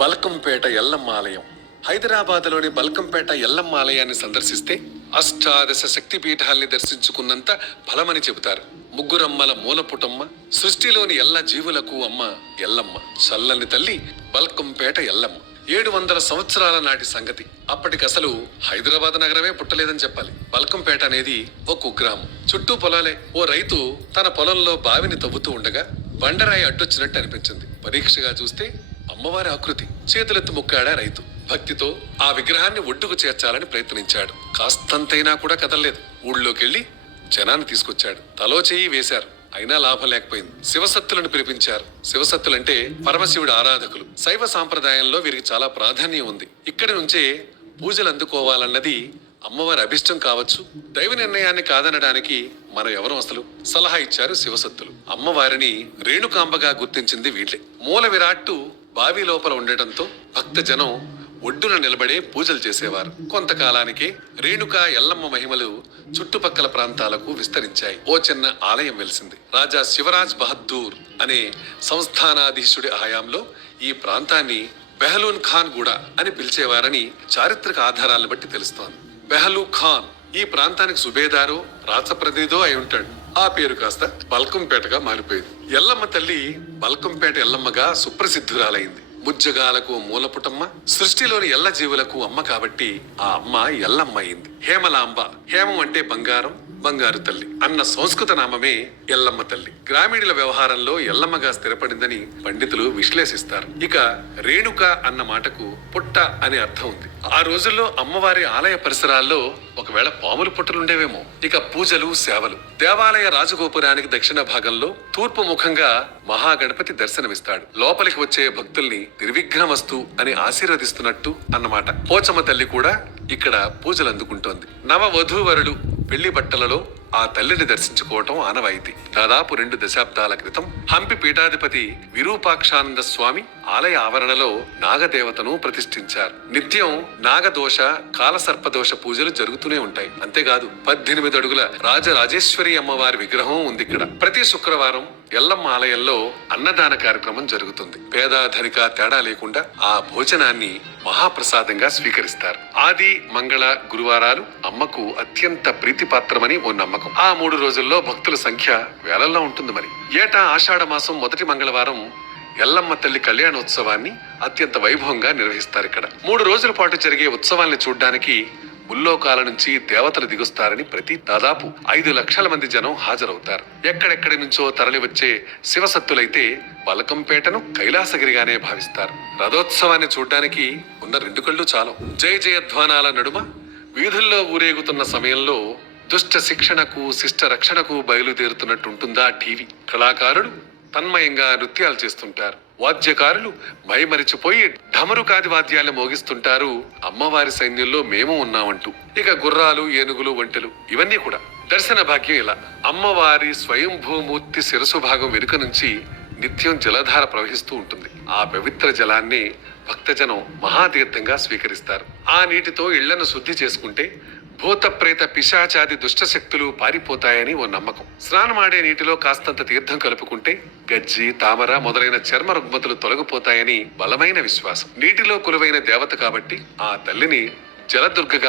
బల్కంపేట ఎల్లమ్మ ఆలయం. హైదరాబాద్లోని బల్కంపేట ఎల్లమ్మ ఆలయాన్ని సందర్శిస్తే అష్టాదశ శక్తి పీఠాల్ని దర్శించుకున్నంత ఫలమని చెబుతారు. ముగ్గురమ్మల మూలపుటమ్మ సృష్టిలోని ఎల్ల జీవులకు అమ్మ ఎల్లమ్మ. చల్లని తల్లి బల్కంపేట ఎల్లమ్మ. ఏడు వందల సంవత్సరాల నాటి సంగతి. అప్పటికసలు హైదరాబాద్ నగరమే పుట్టలేదని చెప్పాలి. బల్కంపేట అనేది ఓ కుగ్రామం చుట్టూ పొలాలే. ఓ రైతు తన పొలంలో బావిని తవ్వుతూ ఉండగా బండరాయి అడ్డొచ్చినట్టు అనిపించింది. పరీక్షగా చూస్తే అమ్మవారి ఆకృతి. చేతులెత్తి మొక్కాడా రైతు. భక్తితో ఆ విగ్రహాన్ని ఒడ్డుకు చేర్చాలని ప్రయత్నించాడు. కాస్తంతైనా కూడా కదలలేదు. ఊళ్ళోకెళ్ళి జనాన్ని తీసుకొచ్చాడు. తలో చేయి వేశారు. అయినా లాభం లేకపోయింది. శివసత్తులను పిలిపించారు. శివసత్తులంటే పరమశివుడు ఆరాధకులు. శైవ సాంప్రదాయంలో వీరికి చాలా ప్రాధాన్యం ఉంది. ఇక్కడి నుంచే పూజలు అందుకోవాలన్నది అమ్మవారి అభిష్టం కావచ్చు. దైవ నిర్ణయాన్ని కాదనడానికి మనం ఎవరం అసలు? సలహా ఇచ్చారు శివసత్తులు అమ్మవారిని రేణుకాంబగా గుర్తించింది వీళ్ళే. మూల విరాట్టు బావి లోపల ఉండటంతో భక్త జనం ఒడ్డున నిలబడే పూజలు చేసేవారు. కొంతకాలానికి రేణుక ఎల్లమ్మ మహిమలు చుట్టుపక్కల ప్రాంతాలకు విస్తరించాయి. ఓ చిన్న ఆలయం వెలిసింది. రాజా శివరాజ్ బహద్దూర్ అనే సంస్థానాధీశుడి హయాంలో ఈ ప్రాంతాన్ని బెహలూన్ ఖాన్ గూడ అని పిలిచేవారని చారిత్రక ఆధారాలను బట్టి తెలుస్తోంది. బెహలూ ఖాన్ ఈ ప్రాంతానికి సుబేదారో రాజప్రతినిధో అయి ఉంటాడు. ఆ పేరు కాస్త బల్కంపేటగా మారిపోయింది. ఎల్లమ్మ తల్లి బల్కంపేట ఎల్లమ్మగా సుప్రసిద్ధురాలైంది. ముజ్జగాలకు మూలపుటమ్మ సృష్టిలోని ఎల్ల జీవులకు అమ్మ కాబట్టి ఆ అమ్మ ఎల్లమ్మ అయింది. హేమలాంబ హేమం అంటే బంగారం బంగారు తల్లి. అన్న సంస్కృత నామమే ఎల్లమ్మ తల్లి. గ్రామీణుల వ్యవహారంలో ఎల్లమ్మగా స్థిరపడిందని పండితులు విశ్లేషిస్తారు. ఇక రేణుక అన్న మాటకు పుట్ట అనే అర్థం ఉంది. ఆ రోజుల్లో అమ్మవారి ఆలయ పరిసరాల్లో ఒకవేళ పాములు పుట్టలుండేవేమో ఇక పూజలు సేవలు. దేవాలయ రాజగోపురానికి దక్షిణ భాగంలో తూర్పు ముఖంగా మహాగణపతి దర్శనమిస్తాడు. లోపలికి వచ్చే భక్తుల్ని నిర్విఘ్నమస్తు అని ఆశీర్వదిస్తున్నట్టు అన్నమాట. పోచమ్మ తల్లి కూడా ఇక్కడ పూజలు అందుకుంటోంది నవ వధూవరులు పెళ్ళి బట్టలలో ఆ తల్లిని దర్శించుకోవటం ఆనవాయితీ. దాదాపు రెండు దశాబ్దాల క్రితం హంపి పీఠాధిపతి విరూపాక్షానంద స్వామి ఆలయ ఆవరణలో నాగదేవతను ప్రతిష్ఠించారు. నిత్యం నాగదోష కాలసర్పదోష పూజలు జరుగుతూనే ఉంటాయి. అంతేకాదు పద్దెనిమిది అడుగుల రాజరాజేశ్వరి అమ్మవారి విగ్రహం ఉంది ఇక్కడ. ప్రతి శుక్రవారం ఎల్లమ్మ ఆలయంలో అన్నదాన కార్యక్రమం జరుగుతుంది. పేద ధనిక తేడా లేకుండా ఆ భోజనాన్ని మహాప్రసాదంగా స్వీకరిస్తారు. ఆది మంగళ గురువారాలు అమ్మకు అత్యంత ప్రీతిపాత్రమని ఓ నమ్మకం. ఆ మూడు రోజుల్లో భక్తుల సంఖ్య వేలల్లో ఉంటుంది మరి. ఏటా ఆషాఢ మాసం మొదటి మంగళవారం ఎల్లమ్మ తల్లి కళ్యాణోత్సవాన్ని అత్యంత వైభవంగా నిర్వహిస్తారు ఇక్కడ. మూడు రోజుల పాటు జరిగే ఉత్సవాల్ని చూడ్డానికి ముల్లోకాల నుంచి దేవతలు దిగుస్తారని ప్రతి దాదాపు ఐదు లక్షల మంది జనం హాజరవుతారు. ఎక్కడెక్కడి నుంచో తరలి వచ్చే శివసత్తులైతే బలకంపేటను కైలాసగిరిగానే భావిస్తారు. రథోత్సవాన్ని చూడ్డానికి ఉన్న రెండు కళ్ళు చాలు. జయ జయధ్వానాల నడుమ వీధుల్లో ఊరేగుతున్న సమయంలో దుష్ట శిక్షణకు శిష్ట రక్షణకు బయలుదేరుతున్నట్టుంటుందా టీవీ? కళాకారుడు తన్మయంగా నృత్యాలు చేస్తుంటారు. వాద్యకారులు మైమరిచిపోయి ఢమరుకాది వాద్యాలు మోగిస్తుంటారు. అమ్మవారి సైన్యంలో మేము ఉన్నామంటూ. ఇక గుర్రాలు ఏనుగులు ఒంటెలు ఇవన్నీ కూడా. దర్శన భాగ్యం ఇలా. అమ్మవారి స్వయంభూమూర్తి శిరసు భాగం వెనుక నుంచి నిత్యం జలధార ప్రవహిస్తూ ఉంటుంది. ఆ పవిత్ర జలాన్ని భక్తజనం మహాతీర్థంగా స్వీకరిస్తారు. ఆ నీటితో ఇళ్ళను శుద్ధి చేసుకుంటే భూతప్రేత పిశాచాది దుష్ట శక్తులు పారిపోతాయని ఓ నమ్మకం. స్నానమాడే నీటిలో కాస్తంత తీర్థం కలుపుకుంటే గజ్జి తామర మొదలైన చర్మ రుగ్మతులు తొలగిపోతాయని బలమైన విశ్వాసం. నీటిలో కొలువైన దేవత కాబట్టి ఆ తల్లిని జలదుర్గగా